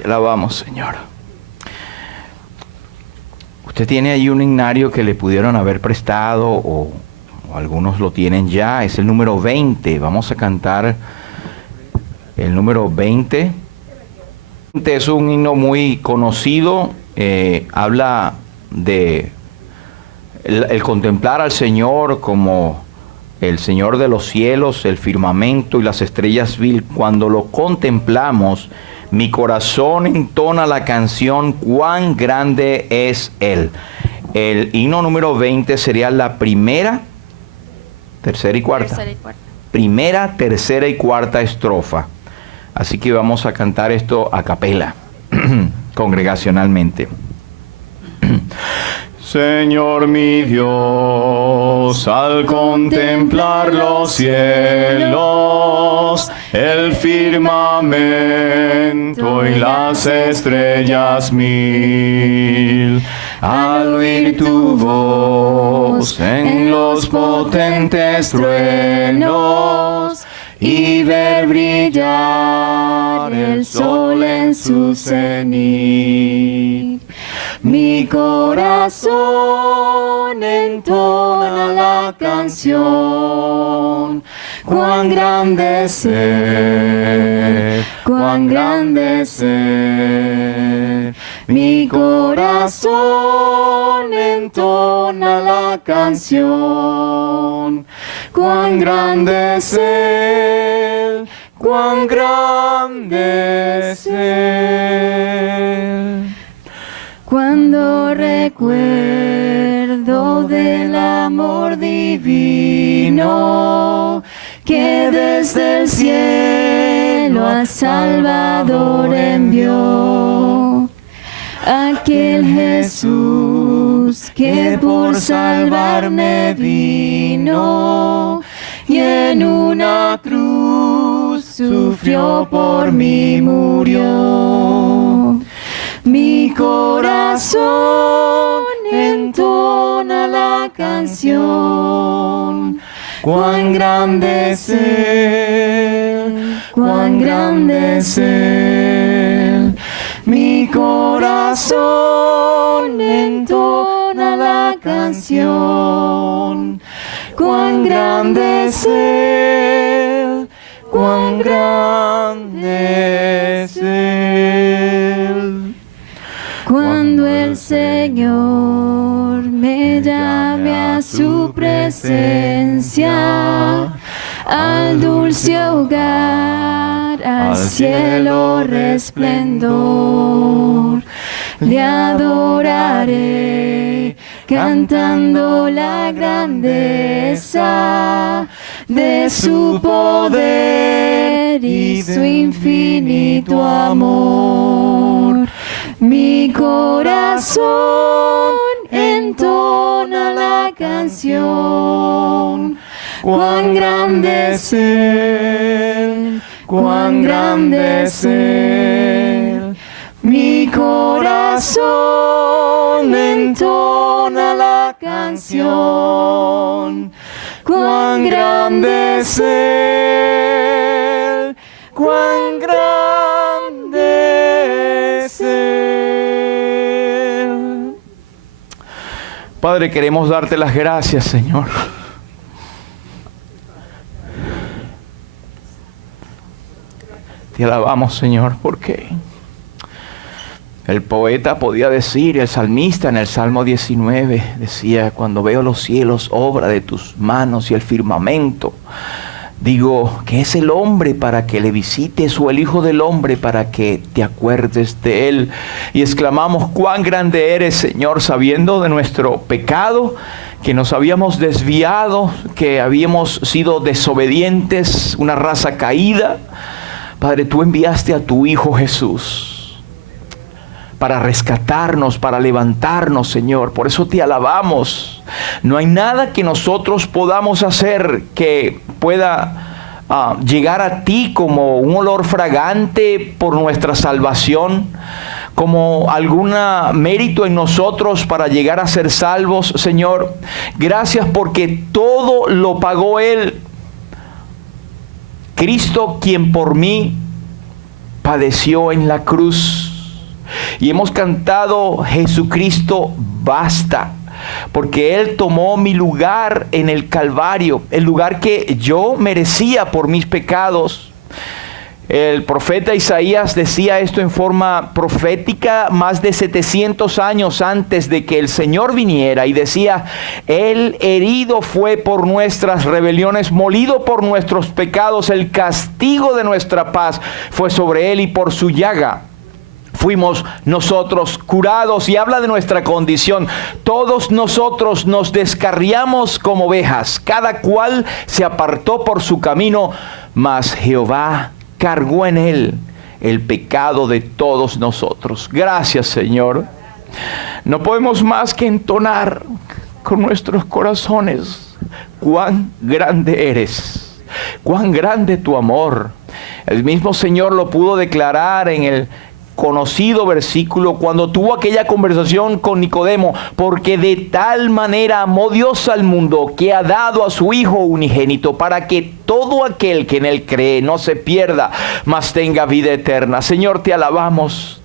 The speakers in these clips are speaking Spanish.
Te alabamos, Señor. Usted tiene ahí un himnario que le pudieron haber prestado o algunos lo tienen ya. Es el número 20. Vamos a cantar el número 20. Es un himno muy conocido. Habla de el contemplar al Señor como el Señor de los cielos, el firmamento y las estrellas vil. Cuando lo contemplamos, mi corazón entona la canción "Cuán grande es Él". El himno número 20 sería la primera, tercera y cuarta. Primera, tercera y cuarta estrofa. Así que vamos a cantar esto a capela, congregacionalmente. Señor mi Dios, al contemplar los cielos, el firmamento y las estrellas mil, al oír tu voz en los potentes truenos y ver brillar el sol en su cenit, mi corazón entona la canción. Cuán grande es Él, cuán grande es Él. Mi corazón entona la canción. Cuán grande es Él, cuán grande es Él. Cuando recuerdo del amor divino que desde el cielo a Salvador envió, aquel Jesús que por salvarme vino y en una cruz sufrió por mí, murió. Mi corazón entona la canción. Cuán grande es Él, cuán grande es Él. Mi corazón entona la canción. Cuán grande es Él, cuán grande es Él. Cuando el Señor me llame a su presencia, al dulce hogar, al cielo resplendor, le adoraré cantando la grandeza de su poder y su infinito amor. Mi corazón entona la canción. Cuán grande es Él, cuán grande es Él. Mi corazón entona la canción. Cuán grande es Él, cuán grande es Él. Padre, queremos darte las gracias, Señor. Te alabamos, Señor, porque el poeta podía decir, el salmista en el Salmo 19 decía: cuando veo los cielos, obra de tus manos, y el firmamento, digo, ¿qué es el hombre para que le visites, o el hijo del hombre para que te acuerdes de él? Y exclamamos: cuán grande eres, Señor, sabiendo de nuestro pecado, que nos habíamos desviado, que habíamos sido desobedientes, una raza caída. Padre, tú enviaste a tu Hijo Jesús para rescatarnos, para levantarnos, Señor. Por eso te alabamos. No hay nada que nosotros podamos hacer que pueda llegar a ti como un olor fragante por nuestra salvación, como algún mérito en nosotros para llegar a ser salvos, Señor. Gracias porque todo lo pagó Él. Cristo, quien por mí padeció en la cruz. Y hemos cantado Jesucristo basta. Porque Él tomó mi lugar en el Calvario, el lugar que yo merecía por mis pecados. El profeta Isaías decía esto en forma profética más de 700 años antes de que el Señor viniera, y decía: Él herido fue por nuestras rebeliones, molido por nuestros pecados, el castigo de nuestra paz fue sobre Él, y por su llaga fuimos nosotros curados. Y habla de nuestra condición. Todos nosotros nos descarriamos como ovejas, cada cual se apartó por su camino, mas Jehová cargó en Él el pecado de todos nosotros. Gracias, Señor. No podemos más que entonar con nuestros corazones cuán grande eres, cuán grande tu amor. El mismo Señor lo pudo declarar en el conocido versículo cuando tuvo aquella conversación con Nicodemo: porque de tal manera amó Dios al mundo que ha dado a su Hijo unigénito, para que todo aquel que en Él cree no se pierda, mas tenga vida eterna. Señor, te alabamos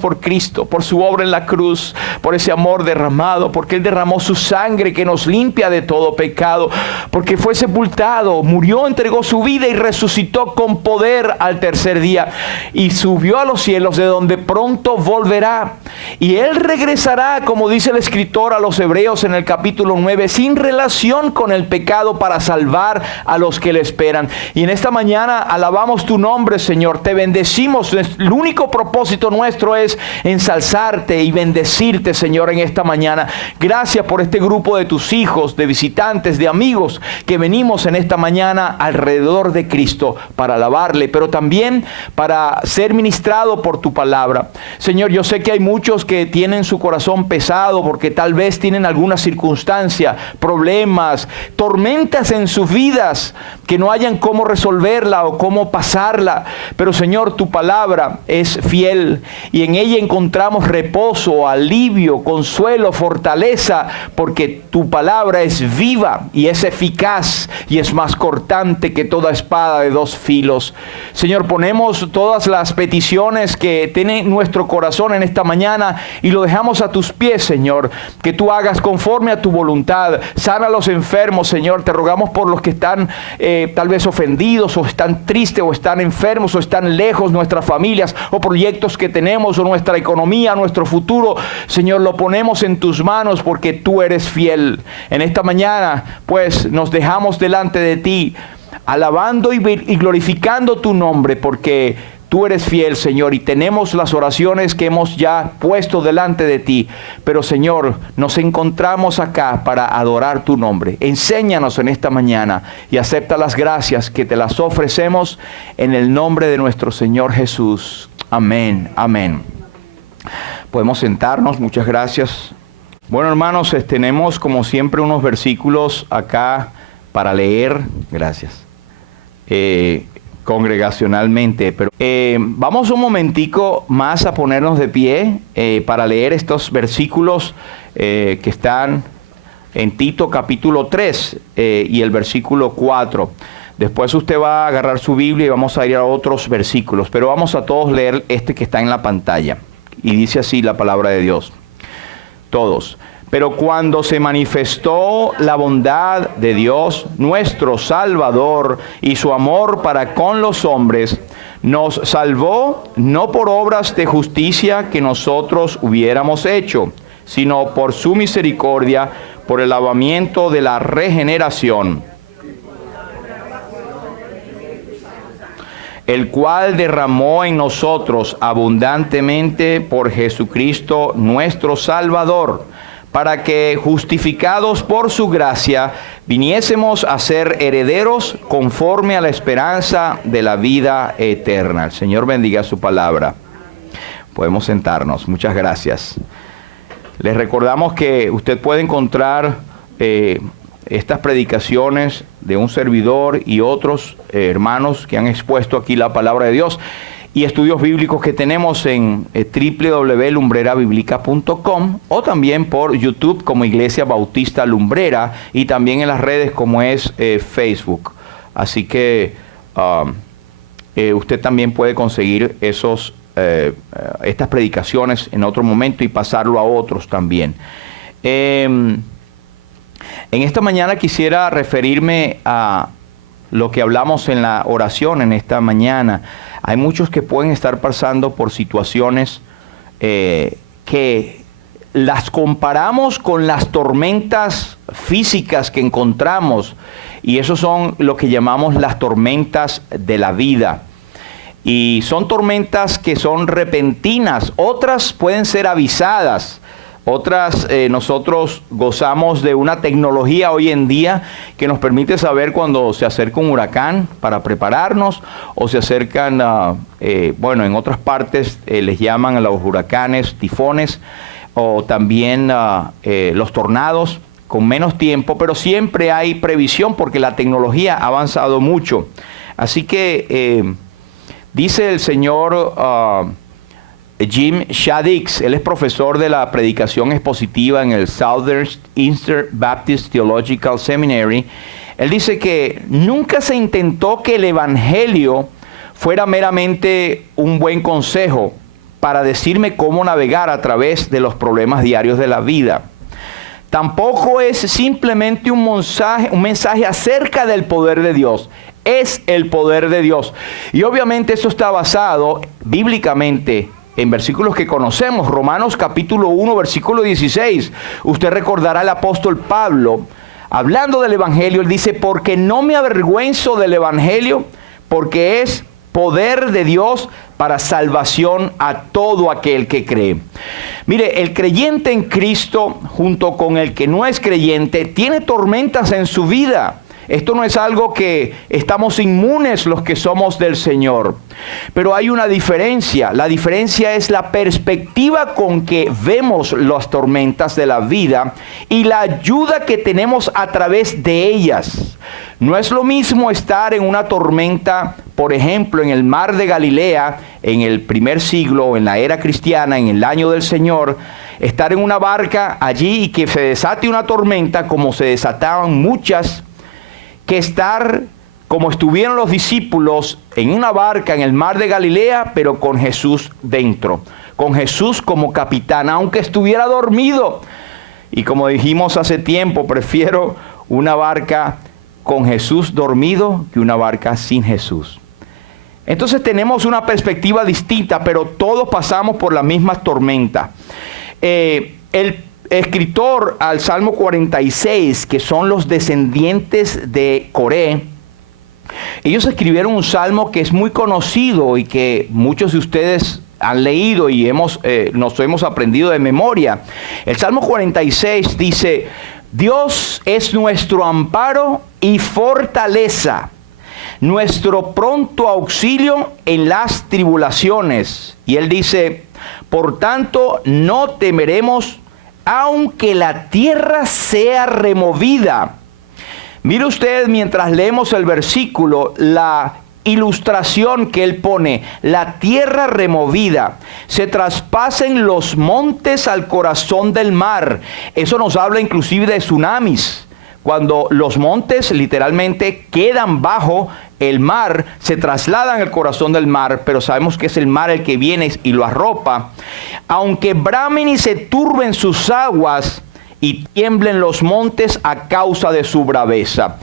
por Cristo, por su obra en la cruz, por ese amor derramado, porque Él derramó su sangre que nos limpia de todo pecado, porque fue sepultado, murió, entregó su vida y resucitó con poder al tercer día, y subió a los cielos, de donde pronto volverá. Y Él regresará, como dice el escritor a los Hebreos en el capítulo 9, sin relación con el pecado, para salvar a los que le esperan. Y en esta mañana alabamos tu nombre, Señor, te bendecimos. El único propósito nuestro es ensalzarte y bendecirte, Señor, en esta mañana. Gracias por este grupo de tus hijos, de visitantes, de amigos que venimos en esta mañana alrededor de Cristo para alabarle, pero también para ser ministrado por tu palabra. Señor, yo sé que hay muchos que tienen su corazón pesado porque tal vez tienen alguna circunstancia, problemas, tormentas en sus vidas que no hayan cómo resolverla o cómo pasarla. Pero Señor, tu palabra es fiel y en ella encontramos reposo, alivio, consuelo, fortaleza, porque tu palabra es viva y es eficaz y es más cortante que toda espada de dos filos. Señor, ponemos todas las peticiones que tiene nuestro corazón en esta mañana y lo dejamos a tus pies, Señor, que tú hagas conforme a tu voluntad. Sana a los enfermos, Señor. Te rogamos por los que están tal vez ofendidos, o están tristes, o están enfermos, o están lejos, nuestras familias o proyectos que tenemos, o nuestra economía, nuestro futuro. Señor, lo ponemos en tus manos porque tú eres fiel. En esta mañana, pues, nos dejamos delante de ti, alabando y glorificando tu nombre, porque tú eres fiel, Señor, y tenemos las oraciones que hemos ya puesto delante de ti. Pero, Señor, nos encontramos acá para adorar tu nombre. Enséñanos en esta mañana y acepta las gracias que te las ofrecemos en el nombre de nuestro Señor Jesús. Amén, amén. Podemos sentarnos, muchas gracias. Bueno, hermanos, tenemos como siempre unos versículos acá para leer. Gracias. Congregacionalmente, pero vamos un momentico más a ponernos de pie para leer estos versículos que están en Tito capítulo 3 y el versículo 4. Después usted va a agarrar su Biblia y vamos a ir a otros versículos, pero vamos a todos leer este que está en la pantalla. Y dice así la palabra de Dios. Todos. Pero cuando se manifestó la bondad de Dios, nuestro Salvador, y su amor para con los hombres, nos salvó no por obras de justicia que nosotros hubiéramos hecho, sino por su misericordia, por el lavamiento de la regeneración, el cual derramó en nosotros abundantemente por Jesucristo nuestro Salvador, para que, justificados por su gracia, viniésemos a ser herederos conforme a la esperanza de la vida eterna. El Señor bendiga su palabra. Podemos sentarnos. Muchas gracias. Les recordamos que usted puede encontrar estas predicaciones de un servidor y otros hermanos que han expuesto aquí la palabra de Dios, y estudios bíblicos que tenemos en www.lumbrerabiblica.com, o también por YouTube como Iglesia Bautista Lumbrera, y también en las redes como es Facebook. Así que usted también puede conseguir esos estas predicaciones en otro momento y pasarlo a otros también. En esta mañana quisiera referirme a lo que hablamos en la oración en esta mañana. Hay muchos que pueden estar pasando por situaciones que las comparamos con las tormentas físicas que encontramos, y eso son lo que llamamos las tormentas de la vida. Y son tormentas que son repentinas, otras pueden ser avisadas, otras nosotros gozamos de una tecnología hoy en día que nos permite saber cuando se acerca un huracán para prepararnos, o se acercan, en otras partes les llaman a los huracanes tifones, o también los tornados con menos tiempo, pero siempre hay previsión porque la tecnología ha avanzado mucho. Así que dice el señor Jim Shaddix, él es profesor de la predicación expositiva en el Southeastern Baptist Theological Seminary. Él dice que nunca se intentó que el evangelio fuera meramente un buen consejo para decirme cómo navegar a través de los problemas diarios de la vida. Tampoco es simplemente un mensaje acerca del poder de Dios. Es el poder de Dios. Y obviamente eso está basado bíblicamente en versículos que conocemos. Romanos capítulo 1, versículo 16. Usted recordará al apóstol Pablo, hablando del evangelio, él dice: porque no me avergüenzo del evangelio, porque es poder de Dios para salvación a todo aquel que cree. Mire, el creyente en Cristo, junto con el que no es creyente, tiene tormentas en su vida. Esto no es algo que estamos inmunes los que somos del Señor. Pero hay una diferencia. La diferencia es la perspectiva con que vemos las tormentas de la vida y la ayuda que tenemos a través de ellas. No es lo mismo estar en una tormenta, por ejemplo, en el mar de Galilea, en el primer siglo, en la era cristiana, en el año del Señor, estar en una barca allí y que se desate una tormenta como se desataban muchas, que estar como estuvieron los discípulos en una barca en el mar de Galilea, pero con Jesús dentro, con Jesús como capitán, aunque estuviera dormido. Y como dijimos hace tiempo, prefiero una barca con Jesús dormido que una barca sin Jesús. Entonces tenemos una perspectiva distinta, pero todos pasamos por la misma tormenta. El escritor al Salmo 46, que son los descendientes de Coré, ellos escribieron un salmo que es muy conocido y que muchos de ustedes han leído y nos hemos aprendido de memoria. El Salmo 46 dice: Dios es nuestro amparo y fortaleza, nuestro pronto auxilio en las tribulaciones. Y él dice: por tanto, no temeremos, aunque la tierra sea removida. Mire usted, mientras leemos el versículo, la ilustración que él pone: la tierra removida, se traspasen los montes al corazón del mar. Eso nos habla inclusive de tsunamis. Cuando los montes literalmente quedan bajo el mar, se trasladan al corazón del mar, pero sabemos que es el mar el que viene y lo arropa. Aunque bramen y se turben sus aguas y tiemblen los montes a causa de su braveza.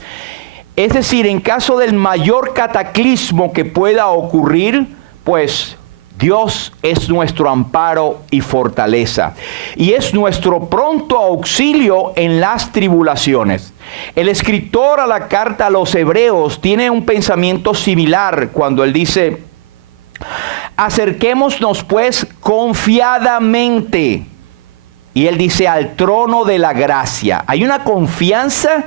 Es decir, en caso del mayor cataclismo que pueda ocurrir, pues Dios es nuestro amparo y fortaleza, y es nuestro pronto auxilio en las tribulaciones. El escritor a la carta a los Hebreos tiene un pensamiento similar cuando él dice: acerquémonos pues confiadamente. Y él dice: al trono de la gracia. Hay una confianza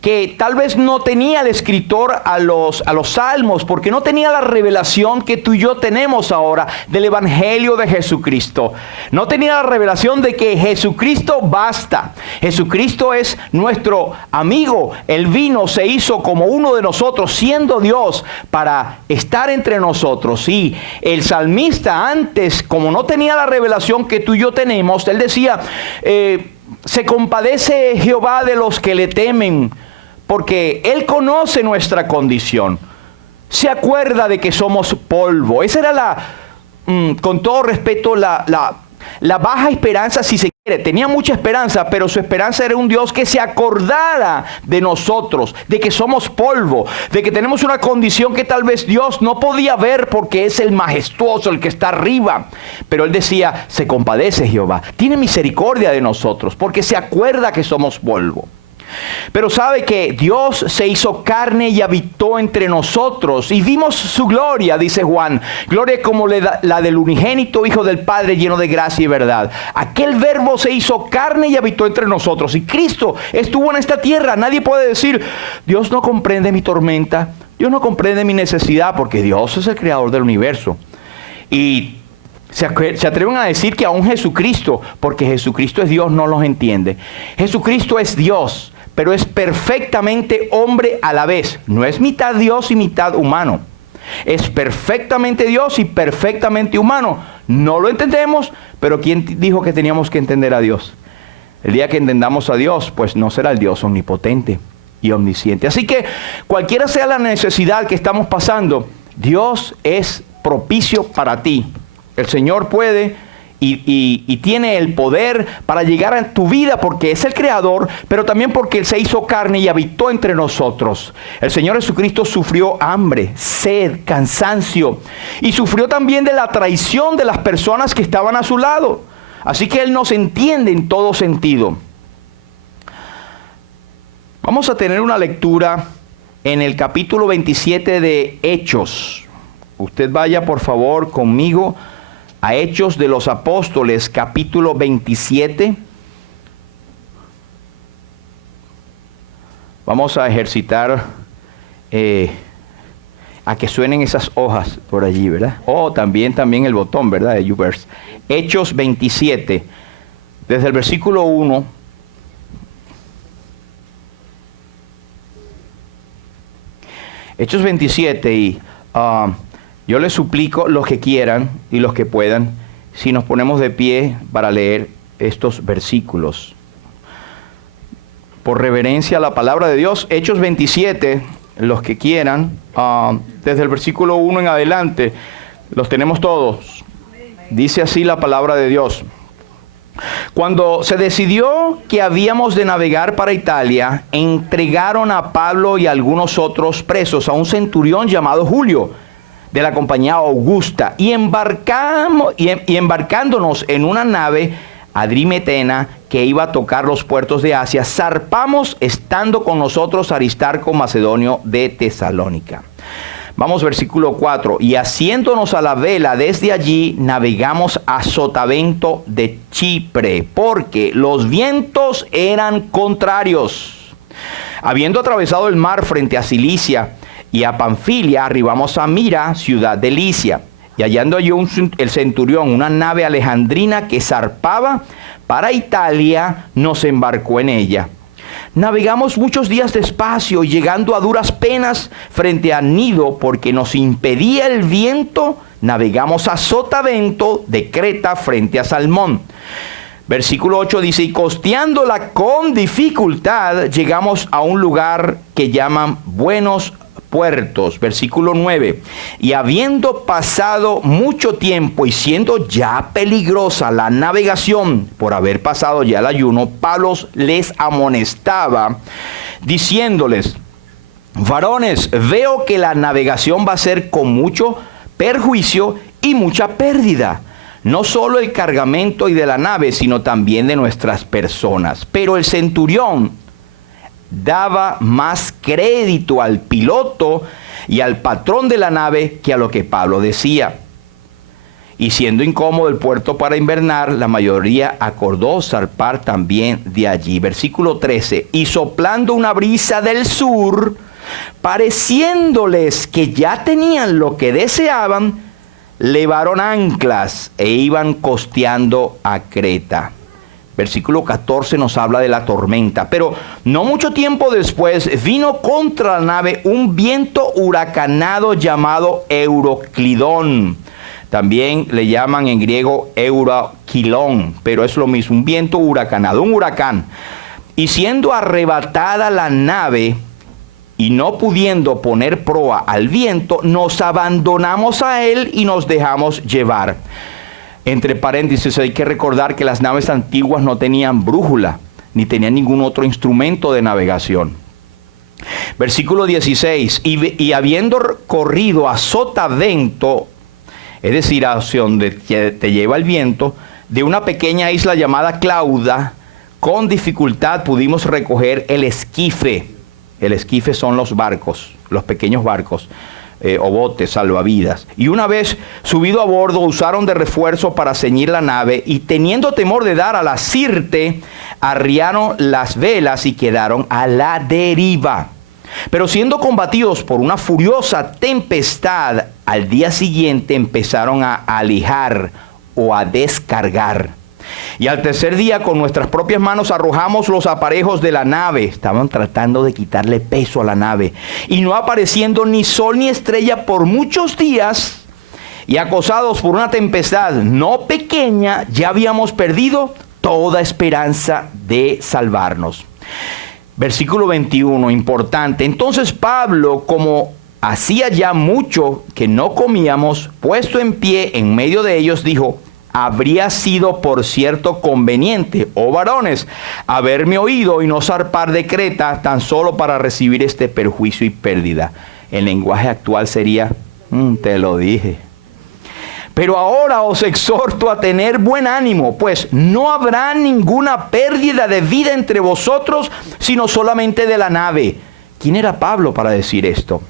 que tal vez no tenía el escritor a los salmos, porque no tenía la revelación que tú y yo tenemos ahora del evangelio de Jesucristo. No tenía la revelación de que Jesucristo basta. Jesucristo es nuestro amigo. Él vino, se hizo como uno de nosotros, siendo Dios, para estar entre nosotros. Y el salmista antes, como no tenía la revelación que tú y yo tenemos, él decía: se compadece Jehová de los que le temen, porque Él conoce nuestra condición. Se acuerda de que somos polvo. Esa era con todo respeto, la baja esperanza, si se quiere. Tenía mucha esperanza, pero su esperanza era un Dios que se acordara de nosotros, de que somos polvo, de que tenemos una condición que tal vez Dios no podía ver porque es el majestuoso, el que está arriba. Pero él decía, se compadece Jehová, tiene misericordia de nosotros, porque se acuerda que somos polvo. Pero sabe que Dios se hizo carne y habitó entre nosotros y vimos su gloria, dice Juan, gloria como la del unigénito Hijo del Padre, lleno de gracia y verdad. Aquel verbo se hizo carne y habitó entre nosotros, y Cristo estuvo en esta tierra. Nadie puede decir, Dios no comprende mi tormenta, Dios no comprende mi necesidad, porque Dios es el creador del universo. Y se atreven a decir que aún Jesucristo, porque Jesucristo es Dios, no los entiende. Jesucristo es Dios, pero es perfectamente hombre a la vez. No es mitad Dios y mitad humano. Es perfectamente Dios y perfectamente humano. No lo entendemos, pero ¿quién dijo que teníamos que entender a Dios? El día que entendamos a Dios, pues no será el Dios omnipotente y omnisciente. Así que cualquiera sea la necesidad que estamos pasando, Dios es propicio para ti. El Señor puede y tiene el poder para llegar a tu vida, porque es el creador, pero también porque Él se hizo carne y habitó entre nosotros. El Señor Jesucristo sufrió hambre, sed, cansancio, y sufrió también de la traición de las personas que estaban a su lado. Así que Él nos entiende en todo sentido. Vamos a tener una lectura en el capítulo 27 de Hechos. Usted vaya por favor conmigo a Hechos de los Apóstoles, capítulo 27. Vamos a ejercitar a que suenen esas hojas por allí, ¿verdad? También el botón, ¿verdad? De YouVerse. Hechos 27, desde el versículo 1. Hechos 27 y... yo les suplico, los que quieran y los que puedan, si nos ponemos de pie para leer estos versículos. Por reverencia a la palabra de Dios, Hechos 27, los que quieran, desde el versículo 1 en adelante, los tenemos todos. Dice así la palabra de Dios. Cuando se decidió que habíamos de navegar para Italia, entregaron a Pablo y a algunos otros presos a un centurión llamado Julio, de la compañía Augusta, y embarcándonos en una nave adrimetena que iba a tocar los puertos de Asia, zarpamos, estando con nosotros Aristarco Macedonio de Tesalónica. Vamos, versículo 4. Y haciéndonos a la vela desde allí, navegamos a Sotavento de Chipre, porque los vientos eran contrarios. Habiendo atravesado el mar frente a Cilicia y a Panfilia, arribamos a Mira, ciudad de Licia. Y hallando allí el centurión una nave alejandrina que zarpaba para Italia, nos embarcó en ella. Navegamos muchos días despacio, llegando a duras penas frente a Nido, porque nos impedía el viento. Navegamos a Sotavento de Creta frente a Salmón. Versículo 8 dice, y costeándola con dificultad, llegamos a un lugar que llaman Buenos Puertos. Versículo 9, y habiendo pasado mucho tiempo y siendo ya peligrosa la navegación por haber pasado ya el ayuno, Pablo les amonestaba diciéndoles, varones, veo que la navegación va a ser con mucho perjuicio y mucha pérdida, no solo el cargamento y de la nave, sino también de nuestras personas. Pero el centurión daba más crédito al piloto y al patrón de la nave que a lo que Pablo decía. Y siendo incómodo el puerto para invernar, la mayoría acordó zarpar también de allí. Versículo 13, y soplando una brisa del sur, pareciéndoles que ya tenían lo que deseaban, levaron anclas e iban costeando a Creta. Versículo 14 nos habla de la tormenta. Pero no mucho tiempo después vino contra la nave un viento huracanado llamado Euroclidón. También le llaman en griego Euroquilón, pero es lo mismo, un viento huracanado, un huracán. Y siendo arrebatada la nave y no pudiendo poner proa al viento, nos abandonamos a él y nos dejamos llevar. Entre paréntesis, hay que recordar que las naves antiguas no tenían brújula, ni tenían ningún otro instrumento de navegación. Versículo 16, y habiendo corrido a sotavento, es decir, hacia donde te lleva el viento, de una pequeña isla llamada Clauda, con dificultad pudimos recoger el esquife. El esquife son los barcos, los pequeños barcos o botes salvavidas. Y una vez subido a bordo, usaron de refuerzo para ceñir la nave, y teniendo temor de dar a la sirte, arriaron las velas y quedaron a la deriva. Pero siendo combatidos por una furiosa tempestad, al día siguiente empezaron a alijar o a descargar. Y al tercer día, con nuestras propias manos arrojamos los aparejos de la nave. Estaban tratando de quitarle peso a la nave. Y no apareciendo ni sol ni estrella por muchos días, y acosados por una tempestad no pequeña, ya habíamos perdido toda esperanza de salvarnos. Versículo 21, importante. Entonces Pablo, como hacía ya mucho que no comíamos, puesto en pie en medio de ellos, dijo: habría sido por cierto conveniente, oh varones, haberme oído y no zarpar de Creta tan solo para recibir este perjuicio y pérdida. El lenguaje actual sería: te lo dije. Pero ahora os exhorto a tener buen ánimo, pues no habrá ninguna pérdida de vida entre vosotros, sino solamente de la nave. ¿Quién era Pablo para decir esto?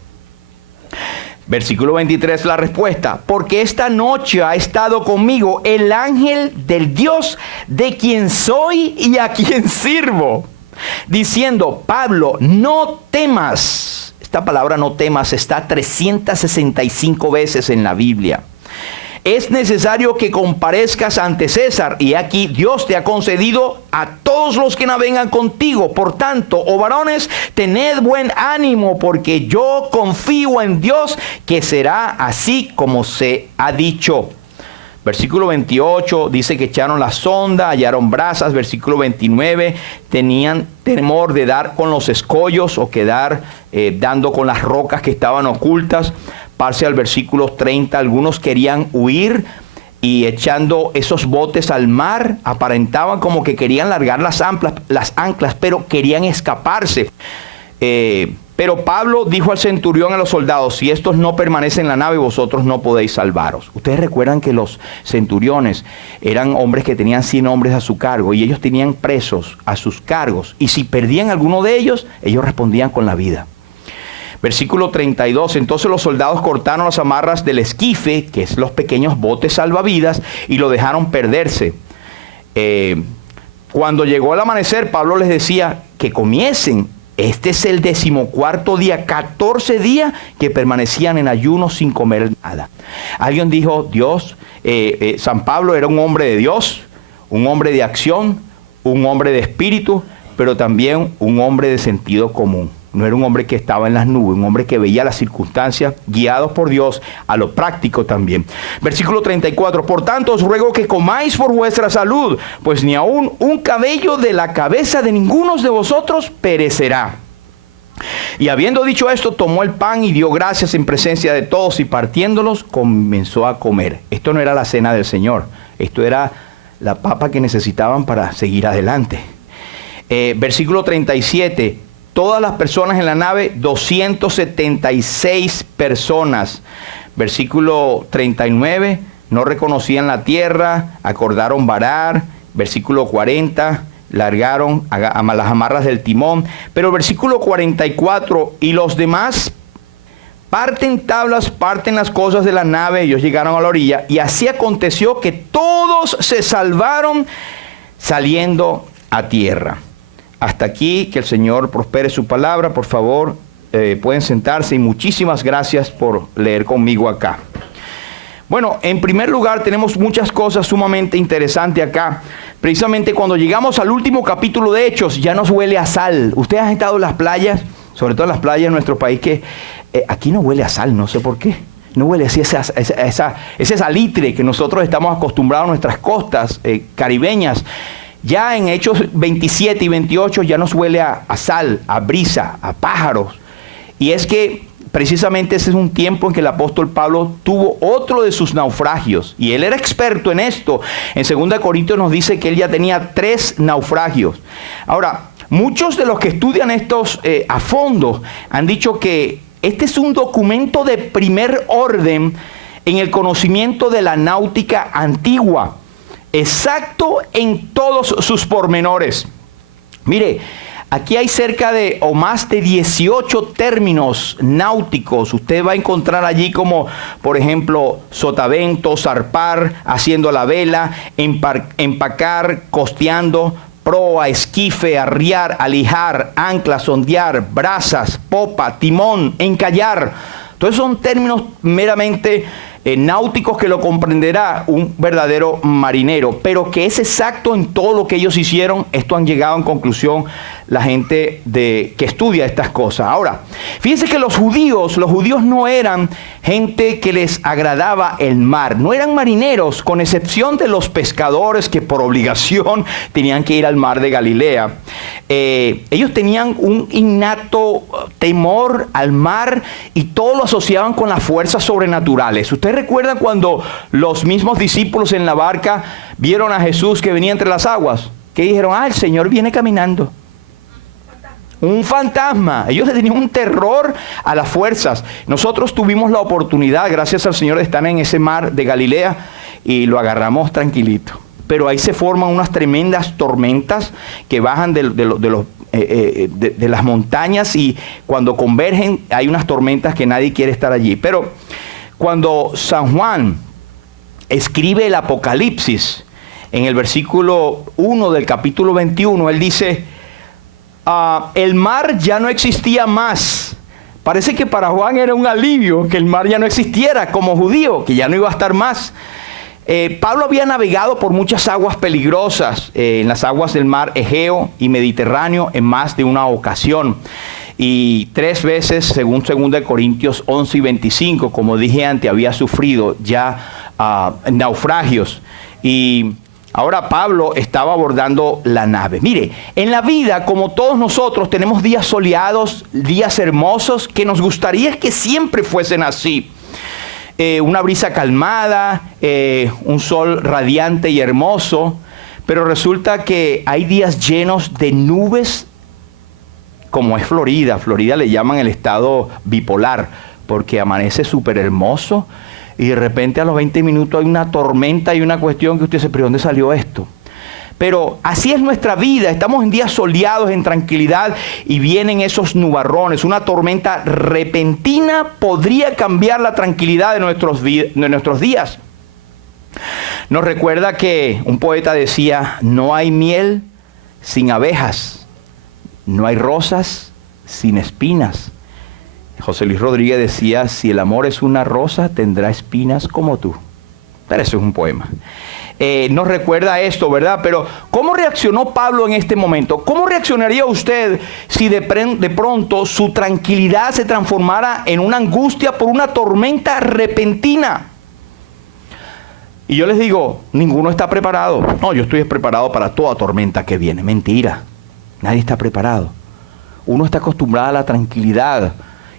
Versículo 23, la respuesta: porque esta noche ha estado conmigo el ángel del Dios de quien soy y a quien sirvo, diciendo: Pablo, no temas. Esta palabra no temas está 365 veces en la Biblia. Es necesario que comparezcas ante César, y aquí Dios te ha concedido a todos los que navegan contigo. Por tanto, oh varones, tened buen ánimo, porque yo confío en Dios que será así como se ha dicho. Versículo 28 dice que echaron la sonda, hallaron brasas. Versículo 29, tenían temor de dar con los escollos o quedar dando con las rocas que estaban ocultas. Pase al versículo 30, algunos querían huir y echando esos botes al mar, aparentaban como que querían largar las anclas, pero querían escaparse. Pero Pablo dijo al centurión, a los soldados: si estos no permanecen en la nave, vosotros no podéis salvaros. Ustedes recuerdan que los centuriones eran hombres que tenían 100 hombres a su cargo, y ellos tenían presos a sus cargos, y si perdían alguno de ellos, ellos respondían con la vida. Versículo 32, entonces los soldados cortaron las amarras del esquife, que es los pequeños botes salvavidas, y lo dejaron perderse. Cuando llegó el amanecer, Pablo les decía que comiesen. Este es el 14º día, 14 días que permanecían en ayuno sin comer nada. Alguien dijo: San Pablo era un hombre de Dios, un hombre de acción, un hombre de espíritu, pero también un hombre de sentido común. No era un hombre que estaba en las nubes, un hombre que veía las circunstancias, guiados por Dios a lo práctico también. Versículo 34, por tanto os ruego que comáis por vuestra salud, pues ni aun un cabello de la cabeza de ninguno de vosotros perecerá. Y habiendo dicho esto, tomó el pan y dio gracias en presencia de todos, y partiéndolos comenzó a comer. Esto no era la cena del Señor, esto era la papa que necesitaban para seguir adelante. Versículo 37, todas las personas en la nave, 276 personas. Versículo 39, no reconocían la tierra, acordaron varar. Versículo 40, largaron a las amarras del timón. Pero versículo 44, y los demás parten tablas, parten las cosas de la nave. Ellos llegaron a la orilla, y así aconteció que todos se salvaron saliendo a tierra. Hasta aquí, que el Señor prospere su palabra. Por favor, pueden sentarse, y muchísimas gracias por leer conmigo acá. Bueno, en primer lugar, tenemos muchas cosas sumamente interesantes acá. Precisamente cuando llegamos al último capítulo de Hechos, ya nos huele a sal. Ustedes han estado en las playas, sobre todo en las playas de nuestro país, que aquí no huele a sal, no sé por qué. No huele así ese salitre que nosotros estamos acostumbrados a nuestras costas caribeñas. Ya en Hechos 27 y 28 ya nos huele a sal, a brisa, a pájaros. Y es que precisamente ese es un tiempo en que el apóstol Pablo tuvo otro de sus naufragios. Y él era experto en esto. En 2 Corintios nos dice que él ya tenía 3 naufragios. Ahora, muchos de los que estudian estos a fondo han dicho que este es un documento de primer orden en el conocimiento de la náutica antigua. Exacto en todos sus pormenores. Mire, aquí hay cerca de o más de 18 términos náuticos. Usted va a encontrar allí como, por ejemplo, sotavento, zarpar, haciendo la vela, empacar, costeando, proa, esquife, arriar, alijar, ancla, sondear, brazas, popa, timón, encallar. Todos son términos meramente náuticos que lo comprenderá un verdadero marinero, pero que es exacto en todo lo que ellos hicieron. Esto han llegado en conclusión la gente que estudia estas cosas. Ahora, fíjense que los judíos no eran gente que les agradaba el mar, no eran marineros, con excepción de los pescadores que por obligación tenían que ir al mar de Galilea. Ellos tenían un innato temor al mar y todo lo asociaban con las fuerzas sobrenaturales. ¿Usted recuerda cuando los mismos discípulos en la barca vieron a Jesús que venía entre las aguas? Que dijeron, el Señor viene caminando. Un fantasma. Ellos le tenían un terror a las fuerzas. Nosotros tuvimos la oportunidad, gracias al Señor, de estar en ese mar de Galilea y lo agarramos tranquilito. Pero ahí se forman unas tremendas tormentas que bajan de las montañas, y cuando convergen hay unas tormentas que nadie quiere estar allí. Pero cuando San Juan escribe el Apocalipsis, en el versículo 1 del capítulo 21, él dice, el mar ya no existía más. Parece que para Juan era un alivio que el mar ya no existiera como judío, que ya no iba a estar más. Pablo había navegado por muchas aguas peligrosas, en las aguas del mar Egeo y Mediterráneo en más de una ocasión. Y 3 veces, según 2 Corintios 11 y 25, como dije antes, había sufrido ya naufragios. Y ahora Pablo estaba abordando la nave. Mire, en la vida, como todos nosotros, tenemos días soleados, días hermosos, que nos gustaría que siempre fuesen así. Una brisa calmada, un sol radiante y hermoso, pero resulta que hay días llenos de nubes, como es Florida. Florida le llaman el estado bipolar, porque amanece súper hermoso, y de repente a los 20 minutos hay una tormenta y una cuestión que usted dice, ¿pero dónde salió esto? Pero así es nuestra vida. Estamos en días soleados, en tranquilidad, y vienen esos nubarrones. Una tormenta repentina podría cambiar la tranquilidad de nuestros días. Nos recuerda que un poeta decía, no hay miel sin abejas, no hay rosas sin espinas. José Luis Rodríguez decía, si el amor es una rosa, tendrá espinas como tú. Pero eso es un poema. Nos recuerda esto, ¿verdad? Pero ¿cómo reaccionó Pablo en este momento? ¿Cómo reaccionaría usted si de pronto su tranquilidad se transformara en una angustia por una tormenta repentina? Y yo les digo, ninguno está preparado. No, yo estoy preparado para toda tormenta que viene. Mentira. Nadie está preparado. Uno está acostumbrado a la tranquilidad.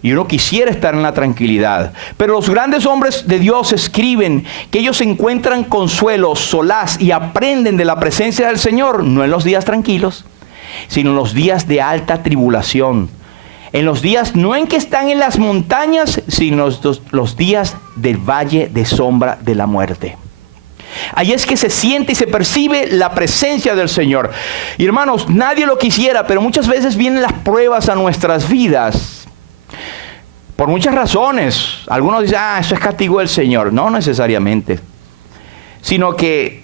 Y uno quisiera estar en la tranquilidad. Pero los grandes hombres de Dios escriben que ellos encuentran consuelo, solaz y aprenden de la presencia del Señor, no en los días tranquilos, sino en los días de alta tribulación. En los días no en que están en las montañas, sino los días del valle de sombra de la muerte. Ahí es que se siente y se percibe la presencia del Señor. Y hermanos, nadie lo quisiera, pero muchas veces vienen las pruebas a nuestras vidas. Por muchas razones. Algunos dicen, eso es castigo del Señor. No necesariamente. Sino que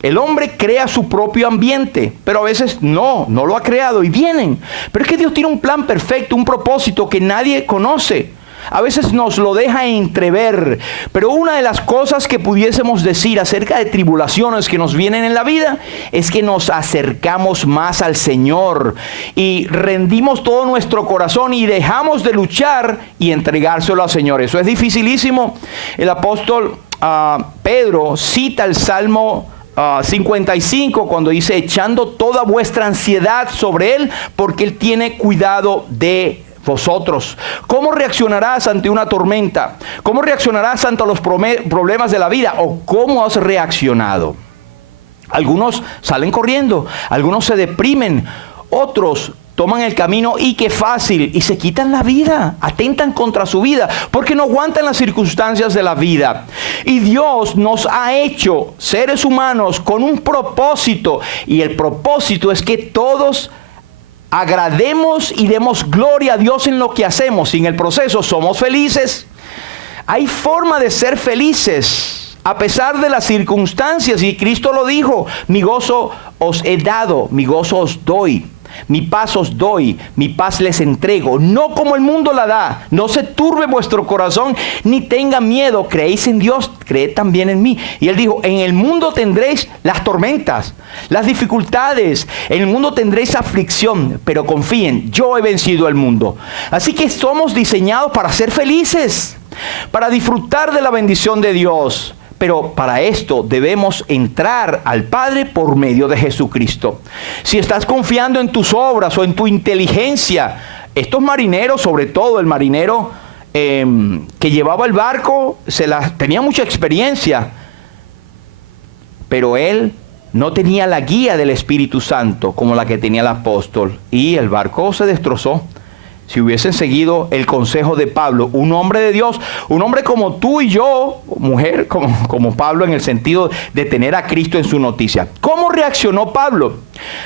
el hombre crea su propio ambiente, pero a veces no lo ha creado y vienen. Pero es que Dios tiene un plan perfecto, un propósito que nadie conoce. A veces nos lo deja entrever, pero una de las cosas que pudiésemos decir acerca de tribulaciones que nos vienen en la vida es que nos acercamos más al Señor y rendimos todo nuestro corazón y dejamos de luchar y entregárselo al Señor. Eso es dificilísimo. El apóstol Pedro cita el Salmo 55 cuando dice, echando toda vuestra ansiedad sobre Él porque Él tiene cuidado de vosotros, ¿cómo reaccionarás ante una tormenta? ¿Cómo reaccionarás ante los problemas de la vida? ¿O cómo has reaccionado? Algunos salen corriendo, algunos se deprimen, otros toman el camino y qué fácil, y se quitan la vida, atentan contra su vida, porque no aguantan las circunstancias de la vida. Y Dios nos ha hecho seres humanos con un propósito, y el propósito es que todos agrademos y demos gloria a Dios en lo que hacemos, y en el proceso somos felices. Hay forma de ser felices a pesar de las circunstancias, y Cristo lo dijo: mi gozo os he dado, mi gozo os doy. Mi paz os doy, mi paz les entrego, no como el mundo la da. No se turbe vuestro corazón, ni tenga miedo. Creéis en Dios, creed también en mí. Y Él dijo: en el mundo tendréis las tormentas, las dificultades, en el mundo tendréis aflicción, pero confíen, yo he vencido el mundo. Así que somos diseñados para ser felices, para disfrutar de la bendición de Dios. Pero para esto debemos entrar al Padre por medio de Jesucristo. Si estás confiando en tus obras o en tu inteligencia, estos marineros, sobre todo el marinero que llevaba el barco, tenía mucha experiencia, pero él no tenía la guía del Espíritu Santo como la que tenía el apóstol, y el barco se destrozó. Si hubiesen seguido el consejo de Pablo, un hombre de Dios, un hombre como tú y yo, mujer como Pablo, en el sentido de tener a Cristo en su noticia. ¿Cómo reaccionó Pablo?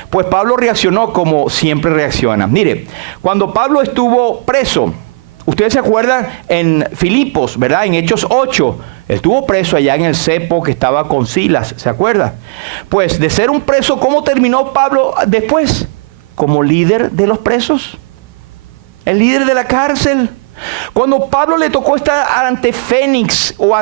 Pues Pablo reaccionó como siempre reacciona. Mire, cuando Pablo estuvo preso, ustedes se acuerdan en Filipos, ¿verdad? En Hechos 8, él estuvo preso allá en el cepo que estaba con Silas, ¿se acuerda? Pues de ser un preso, ¿cómo terminó Pablo después? Como líder de los presos. El líder de la cárcel. Cuando Pablo le tocó estar ante Félix o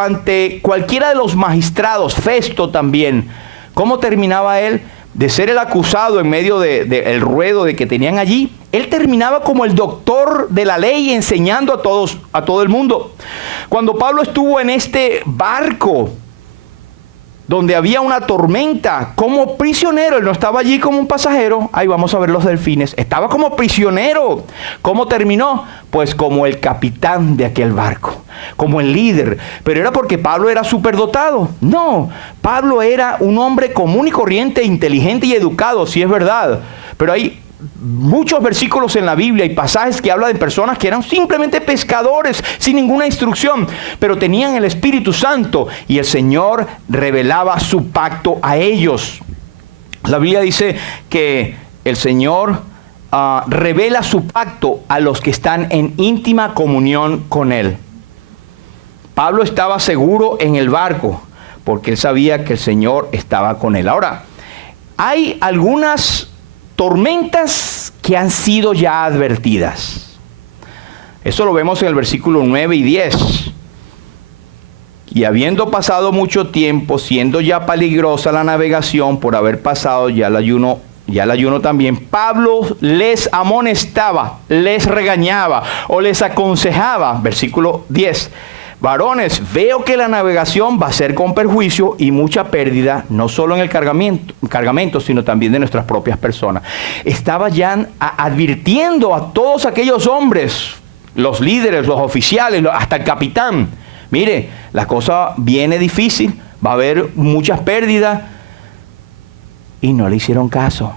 ante cualquiera de los magistrados, Festo también, ¿cómo terminaba él? De ser el acusado en medio del ruedo de que tenían allí, él terminaba como el doctor de la ley, enseñando a todo el mundo. Cuando Pablo estuvo en este barco donde había una tormenta, como prisionero, él no estaba allí como un pasajero. Ahí vamos a ver los delfines. Estaba como prisionero. ¿Cómo terminó? Pues como el capitán de aquel barco, como el líder. Pero era porque Pablo era superdotado. No, Pablo era un hombre común y corriente, inteligente y educado, sí es verdad. Pero hay muchos versículos en la Biblia y pasajes que hablan de personas que eran simplemente pescadores sin ninguna instrucción, pero tenían el Espíritu Santo y el Señor revelaba su pacto a ellos. La Biblia dice que el Señor revela su pacto a los que están en íntima comunión con Él. Pablo estaba seguro en el barco porque él sabía que el Señor estaba con él. Ahora, hay algunas tormentas que han sido ya advertidas. Eso lo vemos en el versículo 9 y 10. Y habiendo pasado mucho tiempo, siendo ya peligrosa la navegación por haber pasado ya el ayuno también, Pablo les amonestaba, les regañaba o les aconsejaba. Versículo 10. Varones, veo que la navegación va a ser con perjuicio y mucha pérdida, no solo en el cargamento, sino también de nuestras propias personas. Estaba ya advirtiendo a todos aquellos hombres, los líderes, los oficiales, hasta el capitán. Mire, la cosa viene difícil, va a haber muchas pérdidas. Y no le hicieron caso.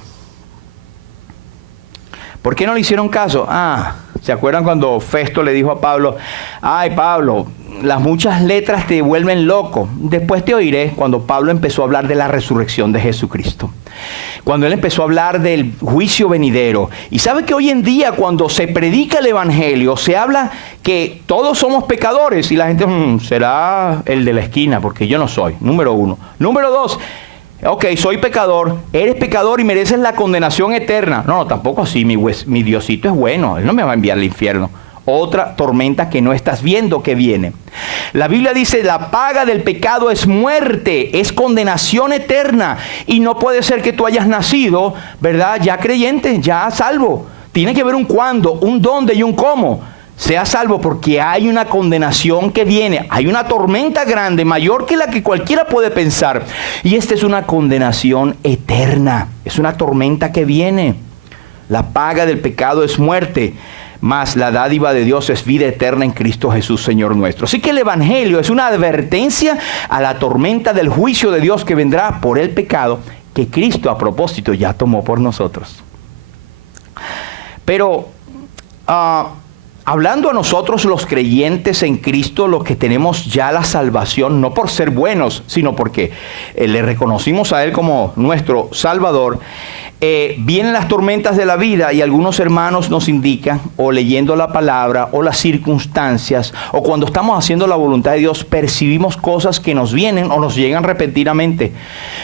¿Por qué no le hicieron caso? ¿Se acuerdan cuando Festo le dijo a Pablo: ay, Pablo, las muchas letras te vuelven loco? Después te oiré. Cuando Pablo empezó a hablar de la resurrección de Jesucristo. Cuando él empezó a hablar del juicio venidero. Y sabe que hoy en día cuando se predica el evangelio, se habla que todos somos pecadores. Y la gente, será el de la esquina, porque yo no soy. Número 1. Número 2. Ok, soy pecador, eres pecador y mereces la condenación eterna. No, tampoco así, mi Diosito es bueno, Él no me va a enviar al infierno. Otra tormenta que no estás viendo que viene. La Biblia dice: la paga del pecado es muerte, es condenación eterna. Y no puede ser que tú hayas nacido, ¿verdad?, ya creyente, ya salvo. Tiene que haber un cuándo, un dónde y un cómo. Sea salvo, porque hay una condenación que viene. Hay una tormenta grande, mayor que la que cualquiera puede pensar. Y esta es una condenación eterna. Es una tormenta que viene. La paga del pecado es muerte, mas la dádiva de Dios es vida eterna en Cristo Jesús, Señor nuestro. Así que el Evangelio es una advertencia a la tormenta del juicio de Dios que vendrá por el pecado que Cristo a propósito ya tomó por nosotros. Pero hablando a nosotros los creyentes en Cristo, los que tenemos ya la salvación, no por ser buenos, sino porque le reconocimos a Él como nuestro Salvador, vienen las tormentas de la vida y algunos hermanos nos indican, o leyendo la palabra, o las circunstancias, o cuando estamos haciendo la voluntad de Dios, percibimos cosas que nos vienen o nos llegan repentinamente.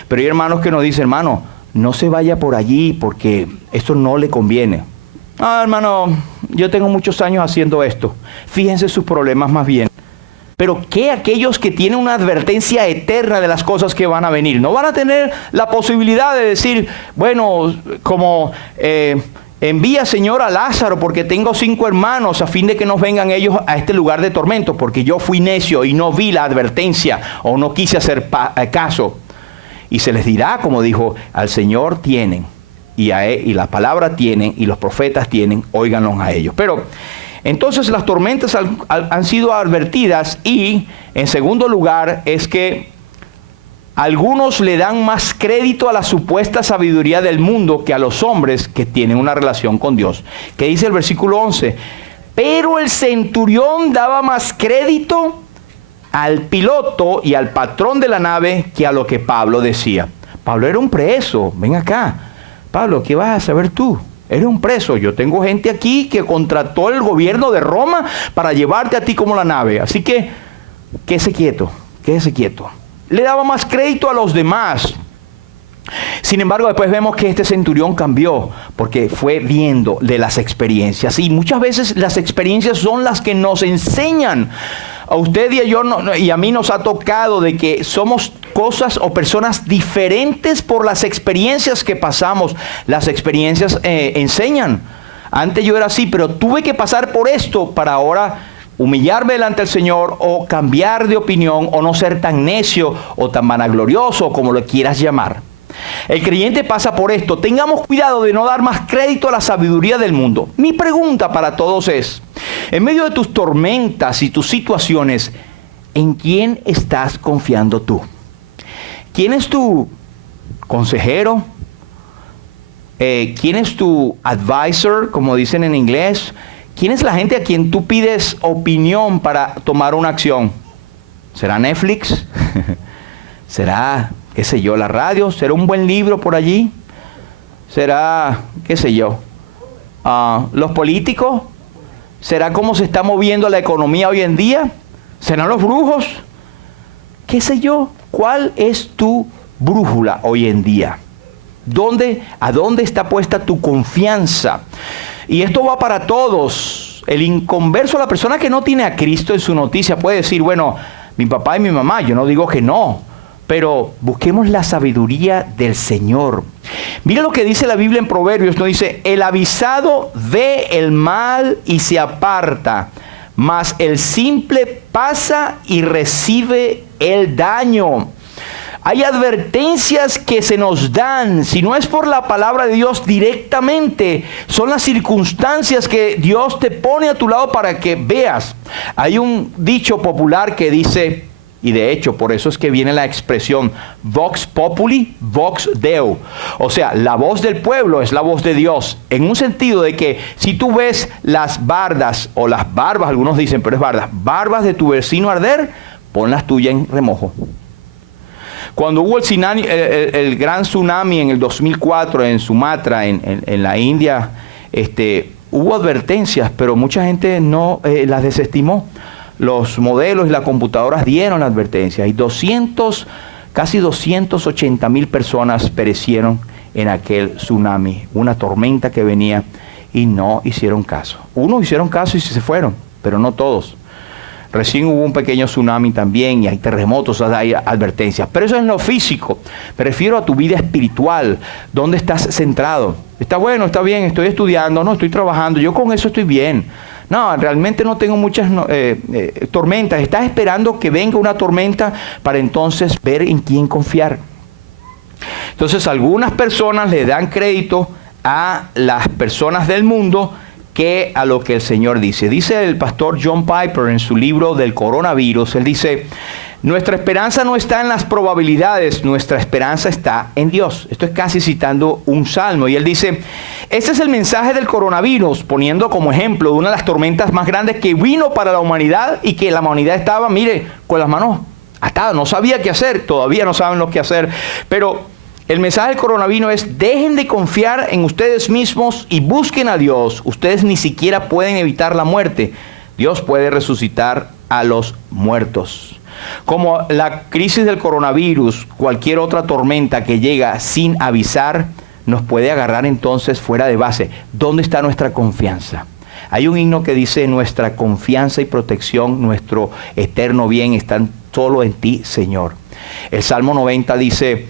Pero hay hermanos que nos dicen, hermano, no se vaya por allí porque esto no le conviene. Hermano, yo tengo muchos años haciendo esto. Fíjense sus problemas más bien. Pero ¿qué aquellos que tienen una advertencia eterna de las cosas que van a venir? No van a tener la posibilidad de decir, bueno, como envía, Señor, a Lázaro porque tengo 5 hermanos a fin de que no vengan ellos a este lugar de tormento porque yo fui necio y no vi la advertencia o no quise hacer caso. Y se les dirá, como dijo, al Señor tienen y la palabra tienen y los profetas tienen, óiganlos a ellos. Pero entonces las tormentas han sido advertidas y en segundo lugar es que algunos le dan más crédito a la supuesta sabiduría del mundo que a los hombres que tienen una relación con Dios. ¿Qué dice el versículo 11? Pero el centurión daba más crédito al piloto y al patrón de la nave que a lo que Pablo decía. Pablo era un preso, ven acá. Pablo, ¿qué vas a saber tú? Eres un preso. Yo tengo gente aquí que contrató el gobierno de Roma para llevarte a ti como la nave. Así que, quédese quieto, quédese quieto. Le daba más crédito a los demás. Sin embargo, después vemos que este centurión cambió porque fue viendo de las experiencias. Y muchas veces las experiencias son las que nos enseñan. A usted y a yo y a mí nos ha tocado de que somos cosas o personas diferentes por las experiencias que pasamos. Las experiencias enseñan. Antes yo era así, pero tuve que pasar por esto para ahora humillarme delante del Señor o cambiar de opinión o no ser tan necio o tan vanaglorioso como lo quieras llamar. El creyente pasa por esto. Tengamos cuidado de no dar más crédito a la sabiduría del mundo. Mi pregunta para todos es, en medio de tus tormentas y tus situaciones, ¿en quién estás confiando tú? ¿Quién es tu consejero? ¿Quién es tu advisor, como dicen en inglés? ¿Quién es la gente a quien tú pides opinión para tomar una acción? ¿Será Netflix? ¿Será, qué sé yo, la radio? ¿Será un buen libro por allí? ¿Será, qué sé yo, los políticos? ¿Será cómo se está moviendo la economía hoy en día? ¿Serán los brujos? ¿Qué sé yo? ¿Cuál es tu brújula hoy en día? ¿A dónde está puesta tu confianza? Y esto va para todos. El inconverso, la persona que no tiene a Cristo en su noticia puede decir, bueno, mi papá y mi mamá, yo no digo que no, pero busquemos la sabiduría del Señor. Mira lo que dice la Biblia en Proverbios, nos dice, el avisado ve el mal y se aparta, mas el simple pasa y recibe el daño. Hay advertencias que se nos dan, si no es por la palabra de Dios directamente, son las circunstancias que Dios te pone a tu lado para que veas. Hay un dicho popular que dice, y de hecho por eso es que viene la expresión Vox Populi, Vox Deo. O sea, la voz del pueblo es la voz de Dios, en un sentido de que si tú ves las bardas, o las barbas, algunos dicen, pero es barbas de tu vecino arder, pon las tuyas en remojo. Cuando hubo el gran tsunami en el 2004 en Sumatra, en la India, hubo advertencias, pero mucha gente no las desestimó. Los modelos y las computadoras dieron la advertencia y casi 280,000 personas perecieron en aquel tsunami, una tormenta que venía y no hicieron caso. Unos hicieron caso y se fueron, pero no todos. Recién hubo un pequeño tsunami también y hay terremotos, hay advertencias. Pero eso es en lo físico. Me refiero a tu vida espiritual. ¿Dónde estás centrado? Está bueno, está bien, estoy estudiando, no, estoy trabajando, yo con eso estoy bien. No, realmente no tengo muchas tormentas. Estás esperando que venga una tormenta para entonces ver en quién confiar. Entonces algunas personas le dan crédito a las personas del mundo que a lo que el Señor dice. Dice el pastor John Piper en su libro del coronavirus, él dice: nuestra esperanza no está en las probabilidades, nuestra esperanza está en Dios. Esto es casi citando un salmo. Y él dice: este es el mensaje del coronavirus, poniendo como ejemplo de una de las tormentas más grandes que vino para la humanidad y que la humanidad estaba, mire, con las manos atadas, no sabía qué hacer, todavía no saben lo que hacer. Pero el mensaje del coronavirus es: dejen de confiar en ustedes mismos y busquen a Dios. Ustedes ni siquiera pueden evitar la muerte. Dios puede resucitar a los muertos. Como la crisis del coronavirus, cualquier otra tormenta que llega sin avisar, nos puede agarrar entonces fuera de base. ¿Dónde está nuestra confianza? Hay un himno que dice: nuestra confianza y protección, nuestro eterno bien están solo en ti, Señor. El Salmo 90 dice: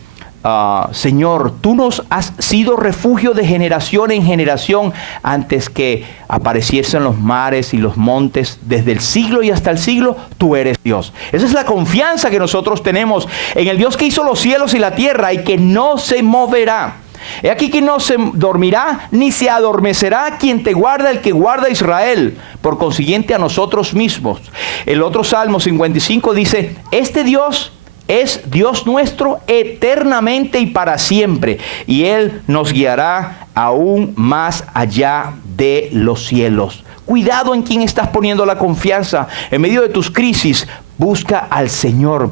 Señor, tú nos has sido refugio de generación en generación, antes que apareciesen los mares y los montes, desde el siglo y hasta el siglo, tú eres Dios. Esa es la confianza que nosotros tenemos en el Dios que hizo los cielos y la tierra y que no se moverá. He aquí que no se dormirá ni se adormecerá quien te guarda, el que guarda a Israel, por consiguiente a nosotros mismos. El otro Salmo 55 dice: este Dios es Dios nuestro eternamente y para siempre, y Él nos guiará aún más allá de los cielos. Cuidado en quién estás poniendo la confianza. En medio de tus crisis, busca al Señor.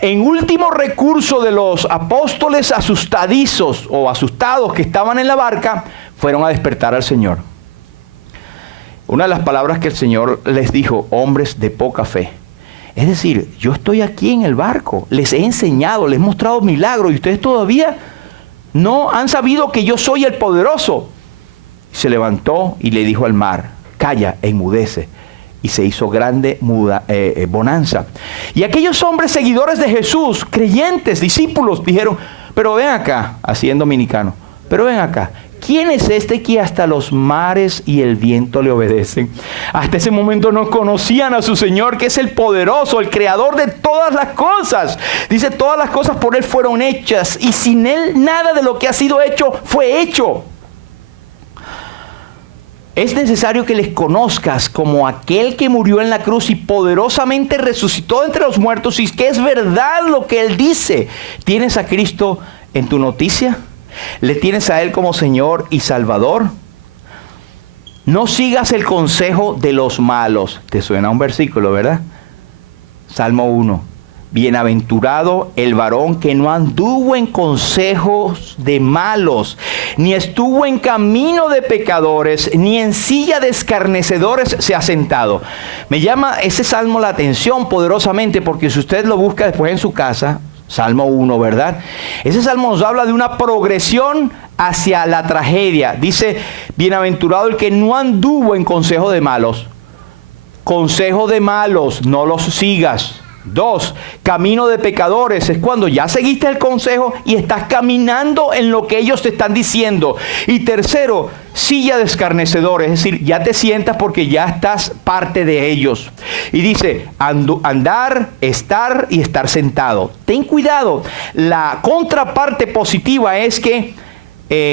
En último recurso de los apóstoles asustadizos o asustados que estaban en la barca, fueron a despertar al Señor. Una de las palabras que el Señor les dijo: hombres de poca fe. Es decir, yo estoy aquí en el barco, les he enseñado, les he mostrado milagros y ustedes todavía no han sabido que yo soy el poderoso. Se levantó y le dijo al mar: calla, enmudece. Y se hizo grande bonanza. Y aquellos hombres seguidores de Jesús, creyentes, discípulos, dijeron: pero ven acá, así en dominicano, pero ven acá, ¿quién es este que hasta los mares y el viento le obedecen? Hasta ese momento no conocían a su Señor, que es el poderoso, el creador de todas las cosas. Dice: todas las cosas por Él fueron hechas, y sin Él nada de lo que ha sido hecho fue hecho. Es necesario que les conozcas como aquel que murió en la cruz y poderosamente resucitó entre los muertos, y que es verdad lo que Él dice. ¿Tienes a Cristo en tu noticia? ¿Le tienes a Él como Señor y Salvador? No sigas el consejo de los malos. ¿Te suena un versículo, verdad? Salmo 1. Bienaventurado el varón que no anduvo en consejos de malos, ni estuvo en camino de pecadores, ni en silla de escarnecedores se ha sentado. Me llama ese salmo la atención poderosamente, porque si usted lo busca después en su casa, Salmo 1, ¿verdad? Ese salmo nos habla de una progresión hacia la tragedia. Dice: bienaventurado el que no anduvo en consejo de malos. Consejo de malos, no los sigas. 2, camino de pecadores, es cuando ya seguiste el consejo y estás caminando en lo que ellos te están diciendo. Y 3, silla de escarnecedores, es decir, ya te sientas porque ya estás parte de ellos. Y dice: andar, estar y estar sentado. Ten cuidado, la contraparte positiva es que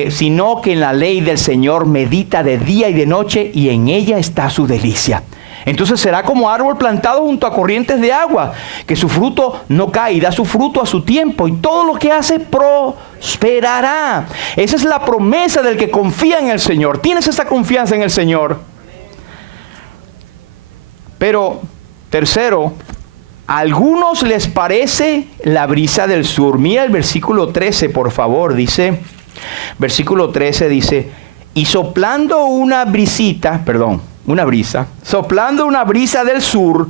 sino que en la ley del Señor medita de día y de noche, y en ella está su delicia. Entonces será como árbol plantado junto a corrientes de agua, que su fruto no cae y da su fruto a su tiempo, y todo lo que hace prosperará. Esa es la promesa del que confía en el Señor. ¿Tienes esa confianza en el Señor? Pero 3, a algunos les parece la brisa del sur. Mira el versículo 13, por favor. Dice, versículo 13 dice: y soplando una brisa, soplando una brisa del sur,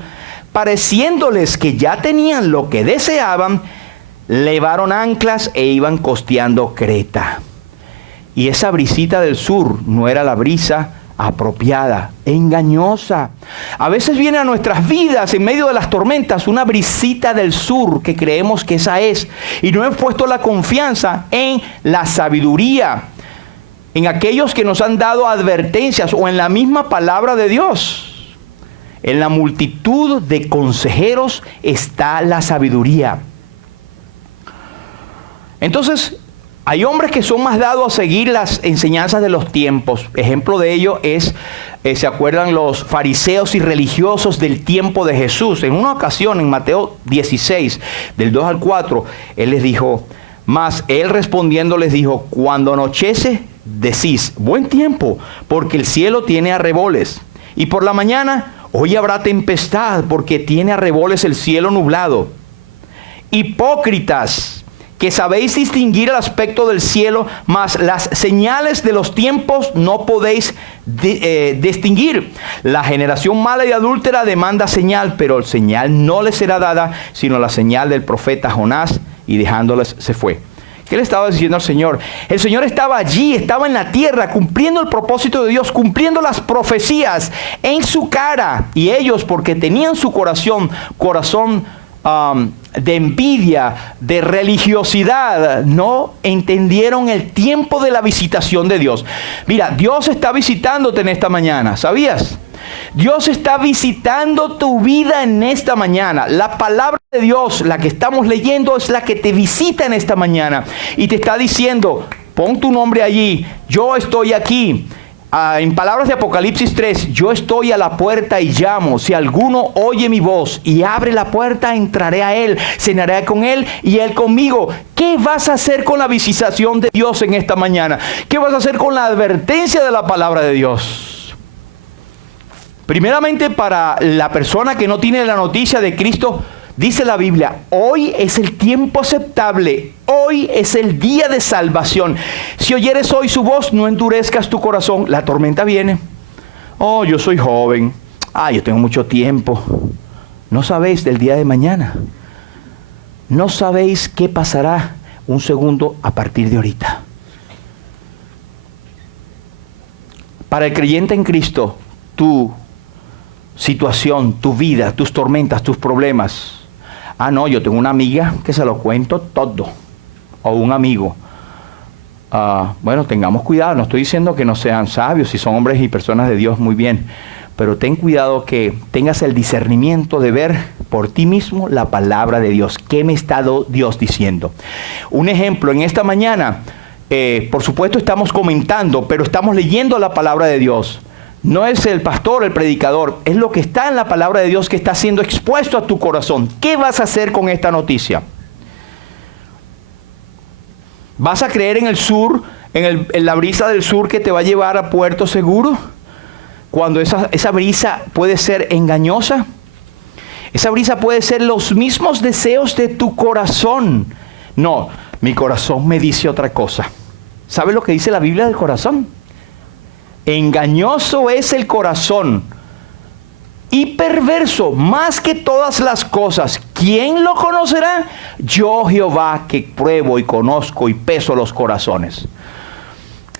pareciéndoles que ya tenían lo que deseaban, levaron anclas e iban costeando Creta. Y esa brisita del sur no era la brisa apropiada, engañosa. A veces viene a nuestras vidas en medio de las tormentas una brisita del sur que creemos que esa es, y no hemos puesto la confianza en la sabiduría, en aquellos que nos han dado advertencias o en la misma palabra de Dios. En la multitud de consejeros está la sabiduría. Entonces, Hay hombres que son más dados a seguir las enseñanzas de los tiempos. Ejemplo de ello es, ¿se acuerdan los fariseos y religiosos del tiempo de Jesús? En una ocasión, en Mateo 16, del 2 al 4, Él les dijo, mas Él respondiendo les dijo, cuando anochece, decís, buen tiempo, porque el cielo tiene arreboles. Y por la mañana, hoy habrá tempestad, porque tiene arreboles el cielo nublado. Hipócritas, que sabéis distinguir el aspecto del cielo, mas las señales de los tiempos no podéis distinguir. La generación mala y adúltera demanda señal, pero el señal no le será dada, sino la señal del profeta Jonás, y dejándoles se fue. ¿Qué le estaba diciendo al Señor? El Señor estaba allí, estaba en la tierra, cumpliendo el propósito de Dios, cumpliendo las profecías en su cara. Y ellos, porque tenían su corazón de envidia, de religiosidad, no entendieron el tiempo de la visitación de Dios. Mira, Dios está visitándote en esta mañana, ¿sabías? Dios está visitando tu vida en esta mañana. La palabra de Dios, la que estamos leyendo, es la que te visita en esta mañana. Y te está diciendo, pon tu nombre allí, yo estoy aquí. En palabras de Apocalipsis 3, yo estoy a la puerta y llamo. Si alguno oye mi voz y abre la puerta, entraré a él, cenaré con él y él conmigo. ¿Qué vas a hacer con la visitación de Dios en esta mañana? ¿Qué vas a hacer con la advertencia de la palabra de Dios? Primeramente, para la persona que no tiene la noticia de Cristo, dice la Biblia, hoy es el tiempo aceptable, hoy es el día de salvación. Si oyeres hoy su voz, no endurezcas tu corazón, la tormenta viene. Oh, yo soy joven, yo tengo mucho tiempo. No sabéis del día de mañana. No sabéis qué pasará un segundo a partir de ahorita. Para el creyente en Cristo, tu situación, tu vida, tus tormentas, tus problemas. No, yo tengo una amiga que se lo cuento todo. O un amigo. Bueno, tengamos cuidado. No estoy diciendo que no sean sabios. Si son hombres y personas de Dios, muy bien. Pero ten cuidado que tengas el discernimiento de ver por ti mismo la palabra de Dios. ¿Qué me está Dios diciendo? Un ejemplo, en esta mañana, por supuesto estamos comentando, pero estamos leyendo la palabra de Dios. No es el pastor, el predicador, es lo que está en la palabra de Dios que está siendo expuesto a tu corazón. ¿Qué vas a hacer con esta noticia? ¿Vas a creer en el sur, en la brisa del sur que te va a llevar a puerto seguro? Cuando esa brisa puede ser engañosa. Esa brisa puede ser los mismos deseos de tu corazón. No, mi corazón me dice otra cosa. ¿Sabes lo que dice la Biblia del corazón? Engañoso es el corazón y perverso más que todas las cosas. ¿Quién lo conocerá? Yo, Jehová, que pruebo y conozco y peso los corazones.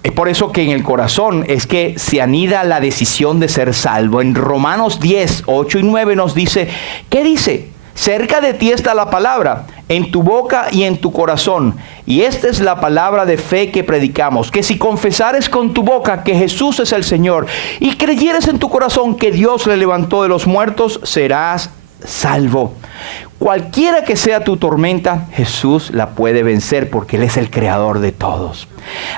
Es por eso que en el corazón es que se anida la decisión de ser salvo. En Romanos 10, 8 y 9 nos dice, ¿qué dice? Cerca de ti está la palabra, en tu boca y en tu corazón. Y esta es la palabra de fe que predicamos, que si confesares con tu boca que Jesús es el Señor y creyeres en tu corazón que Dios le levantó de los muertos, serás salvo. Cualquiera que sea tu tormenta, Jesús la puede vencer porque Él es el creador de todos.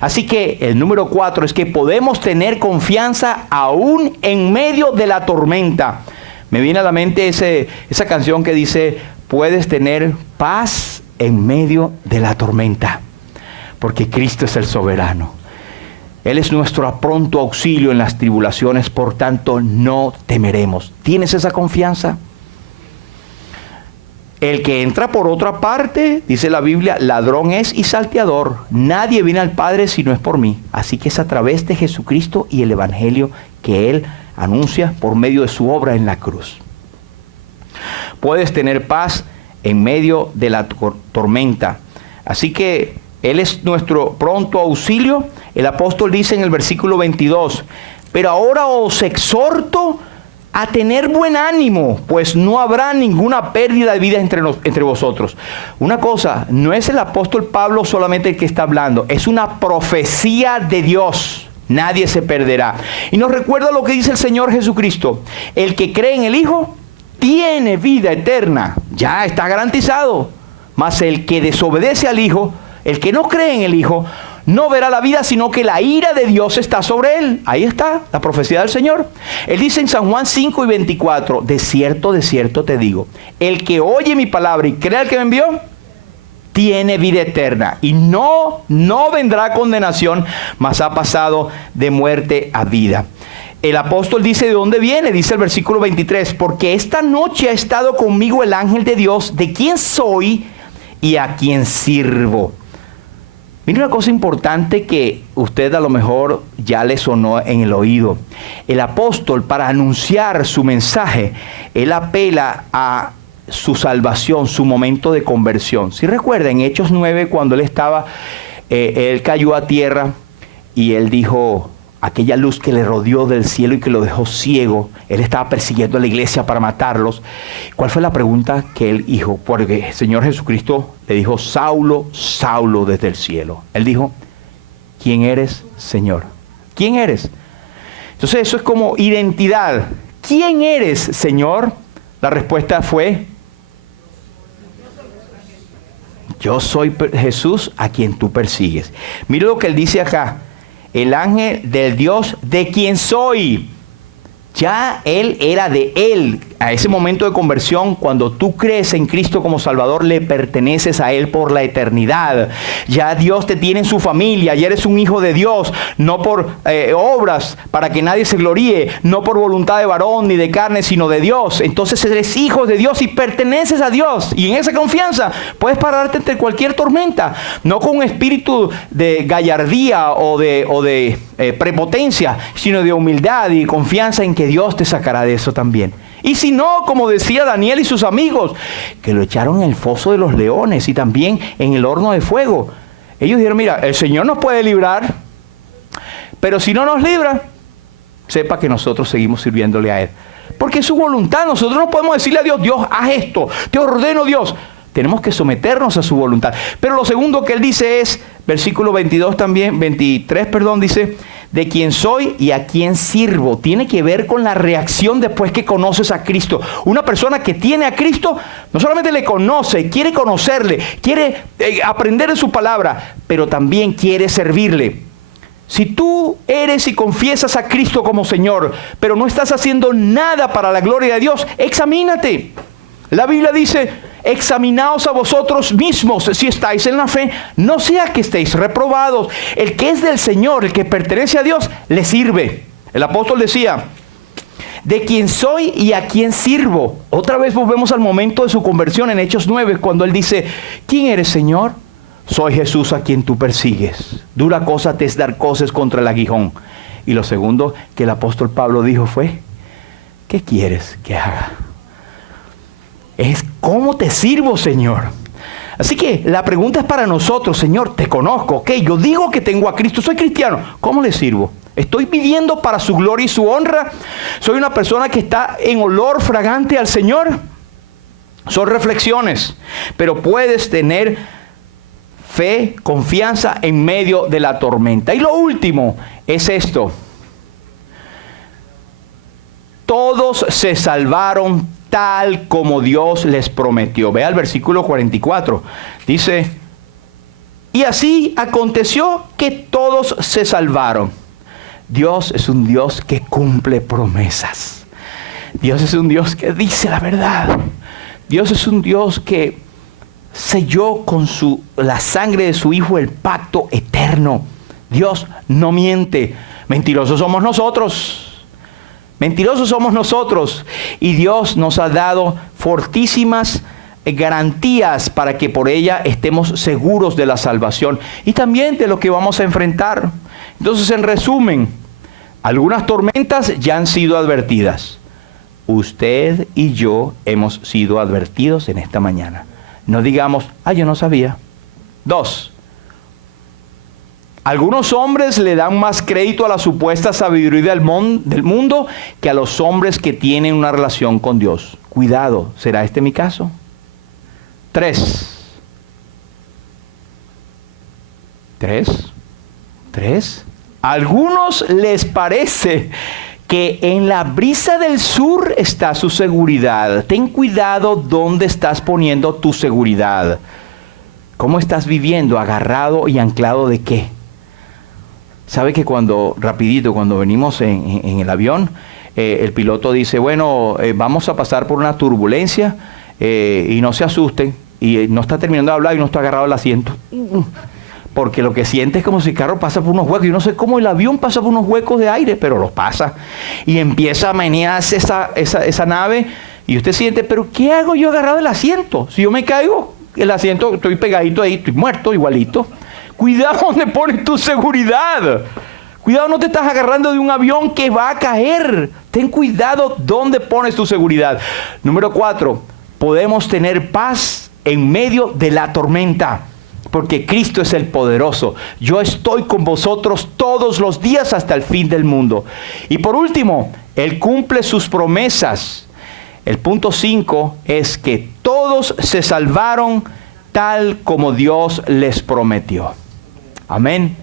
Así que el número 4 es que podemos tener confianza aún en medio de la tormenta. Me viene a la mente esa canción que dice, puedes tener paz en medio de la tormenta, porque Cristo es el soberano. Él es nuestro pronto auxilio en las tribulaciones, por tanto no temeremos. ¿Tienes esa confianza? El que entra por otra parte, dice la Biblia, ladrón es y salteador. Nadie viene al Padre si no es por mí. Así que es a través de Jesucristo y el Evangelio que Él anuncia por medio de su obra en la cruz. Puedes tener paz en medio de la tormenta. Así que Él es nuestro pronto auxilio. El apóstol dice en el versículo 22, pero ahora os exhorto a tener buen ánimo, pues no habrá ninguna pérdida de vida entre vosotros. Una cosa, no es el apóstol Pablo solamente el que está hablando, es una profecía de Dios. Nadie se perderá. Y nos recuerda lo que dice el Señor Jesucristo. El que cree en el Hijo tiene vida eterna. Ya está garantizado. Mas el que desobedece al Hijo El que no cree en el Hijo no verá la vida, sino que la ira de Dios está sobre él. Ahí está la profecía del Señor. Él dice en San Juan 5:24, de cierto te digo, el que oye mi palabra y cree al que me envió, tiene vida eterna y no vendrá a condenación, mas ha pasado de muerte a vida. El apóstol dice de dónde viene, dice el versículo 23, porque esta noche ha estado conmigo el ángel de Dios, de quien soy y a quien sirvo. Mira una cosa importante que usted a lo mejor ya le sonó en el oído. El apóstol, para anunciar su mensaje, él apela a su salvación, su momento de conversión. Si recuerda, en Hechos 9, cuando él cayó a tierra y él dijo, aquella luz que le rodeó del cielo y que lo dejó ciego, él estaba persiguiendo a la iglesia para matarlos. ¿Cuál fue la pregunta que él dijo? Porque el Señor Jesucristo le dijo, Saulo, Saulo, desde el cielo. Él dijo, ¿quién eres, Señor? ¿Quién eres? Entonces eso es como identidad. ¿Quién eres, Señor? La respuesta fue, yo soy Jesús a quien tú persigues. Mira lo que él dice acá. El ángel del Dios de quien soy. Ya él era de él. A ese momento de conversión, cuando tú crees en Cristo como Salvador, le perteneces a él por la eternidad. Ya Dios te tiene en su familia, ya eres un hijo de Dios, no por obras para que nadie se gloríe, no por voluntad de varón ni de carne, sino de Dios. Entonces eres hijo de Dios y perteneces a Dios. Y en esa confianza puedes pararte ante cualquier tormenta, no con un espíritu de gallardía o de prepotencia, sino de humildad y confianza en que Dios te sacará de eso también. Y si no, como decía Daniel y sus amigos, que lo echaron en el foso de los leones y también en el horno de fuego. Ellos dijeron, mira, el Señor nos puede librar, pero si no nos libra, sepa que nosotros seguimos sirviéndole a Él. Porque es su voluntad. Nosotros no podemos decirle a Dios, Dios, haz esto, te ordeno, Dios. Tenemos que someternos a su voluntad. Pero lo segundo que Él dice es, versículo 23, dice, de quién soy y a quién sirvo. Tiene que ver con la reacción después que conoces a Cristo. Una persona que tiene a Cristo no solamente le conoce, quiere conocerle, quiere aprender de su palabra, pero también quiere servirle. Si tú eres y confiesas a Cristo como Señor, pero no estás haciendo nada para la gloria de Dios, examínate. La Biblia dice, examinaos a vosotros mismos si estáis en la fe, no sea que estéis reprobados. El que es del Señor, el que pertenece a Dios, le sirve. El apóstol decía, de quién soy y a quién sirvo. Otra vez volvemos al momento de su conversión en Hechos 9, cuando él dice, ¿quién eres, Señor? Soy Jesús a quien tú persigues. Dura cosa te es dar coces contra el aguijón. Y lo segundo que el apóstol Pablo dijo fue, ¿qué quieres que haga? Es ¿cómo te sirvo, Señor? Así que la pregunta es para nosotros, Señor, te conozco, ok, yo digo que tengo a Cristo, soy cristiano, ¿cómo le sirvo? ¿Estoy viviendo para su gloria y su honra? ¿Soy una persona que está en olor fragante al Señor? Son reflexiones, pero puedes tener fe, confianza en medio de la tormenta. Y lo último es esto. Todos se salvaron tal como Dios les prometió. Vea el versículo 44. Dice, y así aconteció que todos se salvaron. Dios es un Dios que cumple promesas. Dios es un Dios que dice la verdad. Dios es un Dios que selló con la sangre de su Hijo el pacto eterno. Dios no miente. Mentirosos somos nosotros. Mentirosos somos nosotros. Y Dios nos ha dado fortísimas garantías para que por ella estemos seguros de la salvación y también de lo que vamos a enfrentar. Entonces, en resumen, algunas tormentas ya han sido advertidas. Usted y yo hemos sido advertidos en esta mañana. No digamos, yo no sabía. 2. Algunos hombres le dan más crédito a la supuesta sabiduría del mundo que a los hombres que tienen una relación con Dios. Cuidado, ¿será este mi caso? 3. A algunos les parece que en la brisa del sur está su seguridad. Ten cuidado dónde estás poniendo tu seguridad. ¿Cómo estás viviendo? ¿Agarrado y anclado de qué? ¿Sabe que cuando venimos en el avión, el piloto dice, bueno, vamos a pasar por una turbulencia y no se asusten, y no está terminando de hablar y no está agarrado al asiento? Porque lo que siente es como si el carro pasa por unos huecos. Yo no sé cómo el avión pasa por unos huecos de aire, pero los pasa. Y empieza a menearse esa nave, y usted siente, pero ¿qué hago yo agarrado al asiento? Si yo me caigo, el asiento, estoy pegadito ahí, estoy muerto igualito. Cuidado donde pones tu seguridad. Cuidado, no te estás agarrando de un avión que va a caer. Ten cuidado donde pones tu seguridad. Número 4, podemos tener paz en medio de la tormenta, porque Cristo es el poderoso. Yo estoy con vosotros todos los días hasta el fin del mundo. Y por último, Él cumple sus promesas. El punto 5 es que todos se salvaron tal como Dios les prometió. Amén.